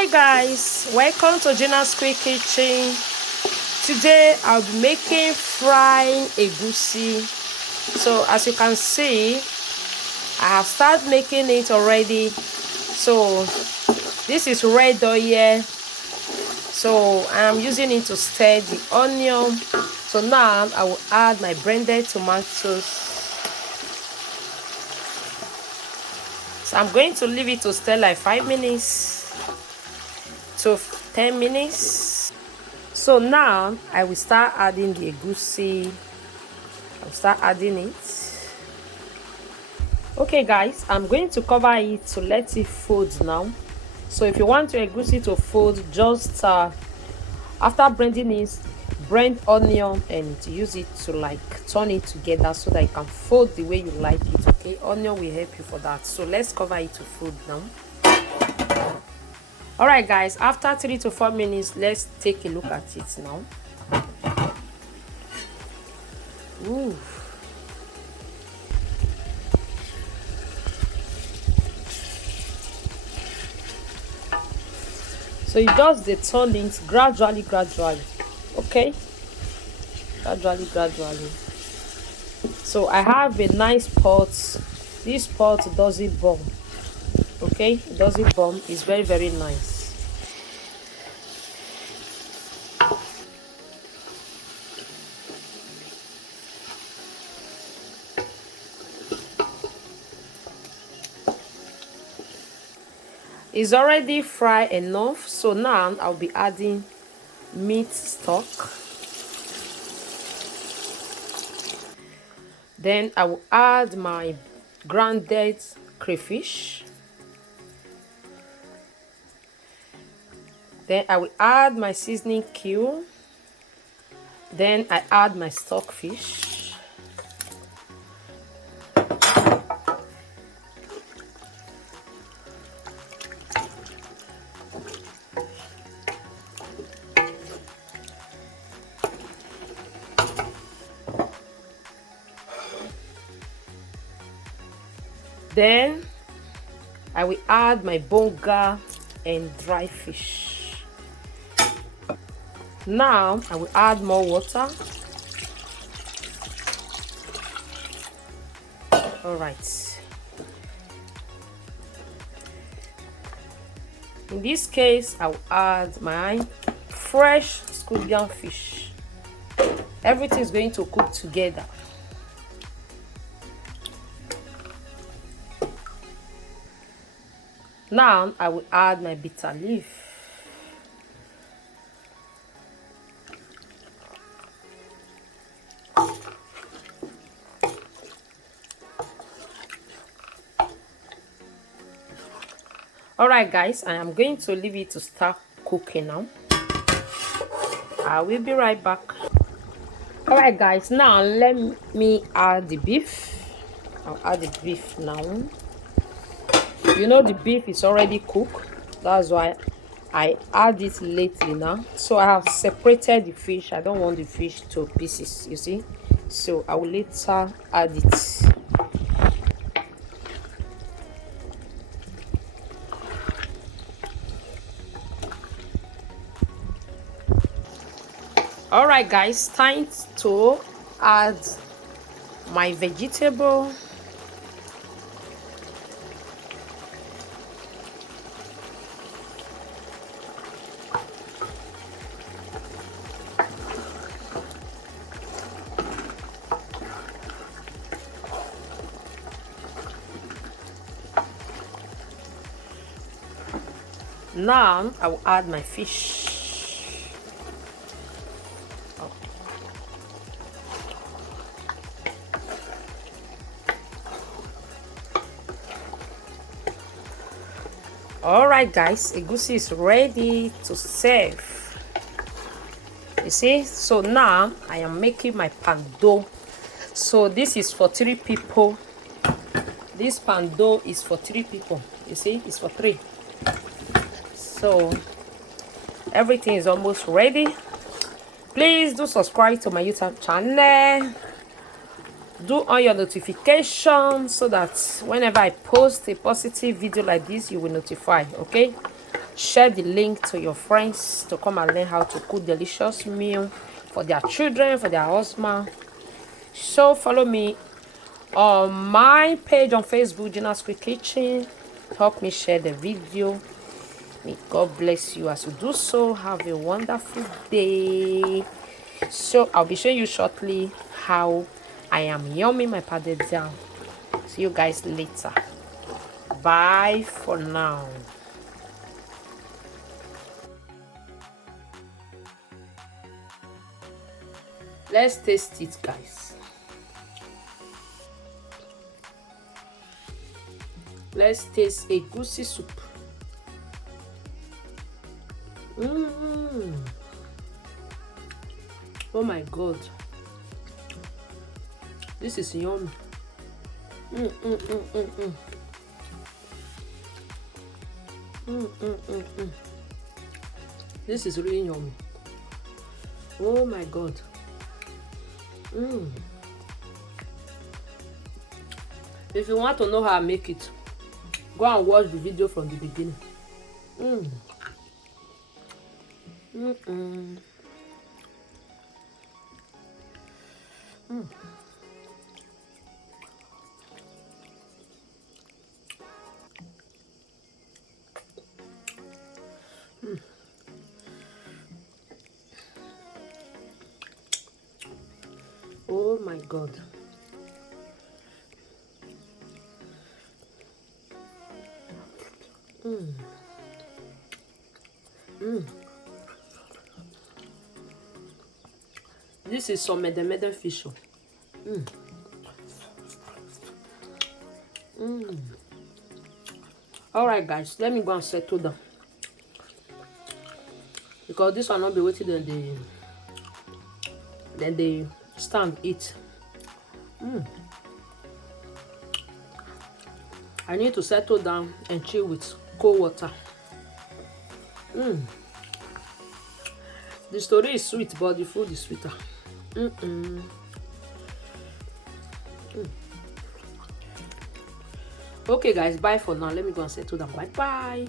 Hi guys, welcome to Gina's Quick Kitchen. Today I'll be making frying egusi. So as you can see, I have started making it already. So this is red oil. So I'm using it to stir the onion. So now I will add my blended tomatoes. So I'm going to leave it to stir like 5 minutes to 10 minutes. So now I will start adding the egusi. I'll start adding it. Okay guys, I'm going to cover it to let it fold now. So if you want your egusi to fold, just after blending it, blend onion and use it to like turn it together so that it can fold the way you like it. Okay, onion will help you for that. So let's cover it to fold now. All right guys, after 3 to 4 minutes, let's take a look at it now. Ooh. So you just turn it gradually, okay, gradually. So I have a nice pot. This pot doesn't burn, okay, it doesn't burn. It's very nice. It's already fried enough. So now I'll be adding meat stock. Then I will add my grounded crayfish. Then I will add my seasoning cube. Then I add my stockfish. Then I will add my bonga and dry fish. Now I will add more water. All right. In this case, I will add my fresh scorpion fish. Everything is going to cook together. Now I will add my bitter leaf. Alright guys, I am going to leave it to start cooking now. I will be right back. Alright guys, now let me add the beef. I'll add the beef now. You know the beef is already cooked. That's why I add it lately now. So I have separated the fish. I don't want the fish to pieces, you see. So I will later add it. Alright guys, time to add my vegetable. Now I will add my fish. Alright guys, egusi is ready to serve. You see, so now I am making my pando. So this is for 3 people. This pando is for 3 people. You see, it's for 3. So everything is almost ready. Please do subscribe to my YouTube channel. Do on your notifications so that whenever I post a positive video like this, you will notify. Okay, Share the link to your friends to come and learn how to cook delicious meal for their children, for their husband. So follow me on my page on Facebook, Gina's Quick Kitchen. Help me share the video. May God bless you as you do so. Have a wonderful day. So I'll be showing you shortly how I am yumming my padded down. See you guys later. Bye for now. Let's taste it, guys. Let's taste egusi soup. Oh my God, this is yummy. This is really yummy. Oh my God. If you want to know how I make it, go and watch the video from the beginning. Oh my God. This is some mede fish. Alright guys, let me go and settle down, because this will not be waiting then they stand eat. I need to settle down and chill with cold water. The story is sweet, but the food is sweeter. Okay guys, bye for now. Let me go and settle down. Bye bye.